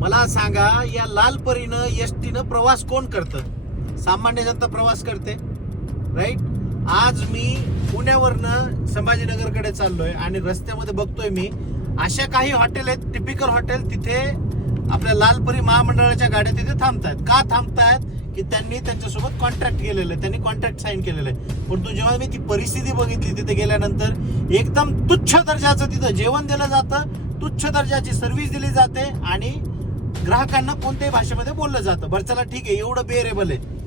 मला सांगा, या लालपरीनं एसटीनं प्रवास कोण करतं? सामान्य जनता प्रवास करते, राईट. आज मी पुण्यावरनं संभाजीनगरकडे चाललोय आणि रस्त्यामध्ये बघतोय मी अशा काही हॉटेल आहेत, टिपिकल हॉटेल, तिथे आपल्या लालपरी महामंडळाच्या गाड्या तिथे थांबतायत. का थांबतायत? की त्यांनी त्यांच्यासोबत कॉन्ट्रॅक्ट केलेलं आहे, त्यांनी कॉन्ट्रॅक्ट साईन केलेलं आहे. परंतु जेव्हा मी ती परिस्थिती बघितली तिथे गेल्यानंतर, एकदम तुच्छ दर्जाचं तिथं जेवण दिलं जातं, तुच्छ दर्जाची सर्व्हिस दिली जाते आणि ग्राहकांना कोणत्याही भाषेमध्ये बोललं जातं. बरं चला ठीक आहे, एवढं बेरेबल आहे.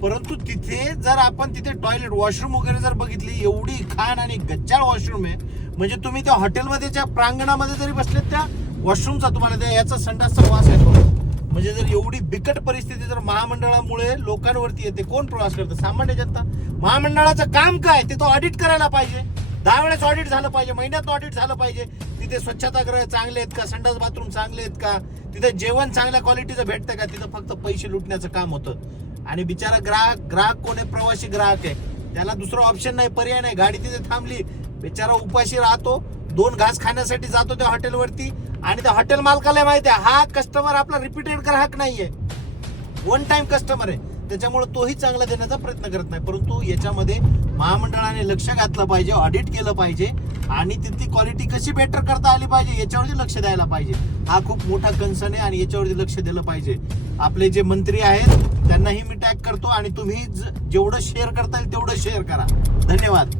परंतु तिथे जर आपण तिथे टॉयलेट वॉशरूम वगैरे जर बघितली, एवढी घाण आणि गच्चाळ वॉशरूम आहे. म्हणजे तुम्ही त्या हॉटेलमध्येच्या प्रांगणामध्ये जरी बसलेत, त्या वॉशरूमचा तुम्हाला त्या याचा संडासचा वास येतो. म्हणजे जर एवढी बिकट परिस्थिती जर महामंडळामुळे लोकांवरती येते, कोण प्रवास करतं? सामान्य जनता. महामंडळाचं काम काय? ते तो ऑडिट करायला पाहिजे. 10 वेळेस ऑडिट झालं पाहिजे, महिन्यात ऑडिट झालं पाहिजे. तिथे स्वच्छतागृह चांगले आहेत का? संडास बाथरूम चांगले आहेत का? तिथे जेवण चांगल्या क्वालिटीचं भेटतं का? तिथं फक्त पैसे लुटण्याचं काम होतं. आणि बिचारा ग्राहक कोण आहे? प्रवासी ग्राहक आहे. त्याला दुसरा ऑप्शन नाही, पर्याय नाही. गाडी तिथे थांबली, बिचारा उपाशी राहतो. 2 घास खाण्यासाठी जातो त्या हॉटेलवरती आणि त्या हॉटेल मालकाला माहिती आहे हा कस्टमर आपला रिपीटेड ग्राहक नाहीये, वन टाइम कस्टमर आहे. त्याच्यामुळे तोही चांगला देण्याचा प्रयत्न करत नाही. परंतु याच्यामध्ये महामंडळाने लक्ष घातलं पाहिजे, ऑडिट केलं पाहिजे आणि तिथली क्वालिटी कशी बेटर करता आली पाहिजे याच्यावरती लक्ष द्यायला पाहिजे. हा खूप मोठा कन्सर्न आहे आणि याच्यावरती लक्ष दिलं पाहिजे. आपले जे मंत्री आहेत त्यांनाही मी टॅग करतो आणि तुम्ही जेवढं शेअर करता येईल तेवढं शेअर करा. धन्यवाद.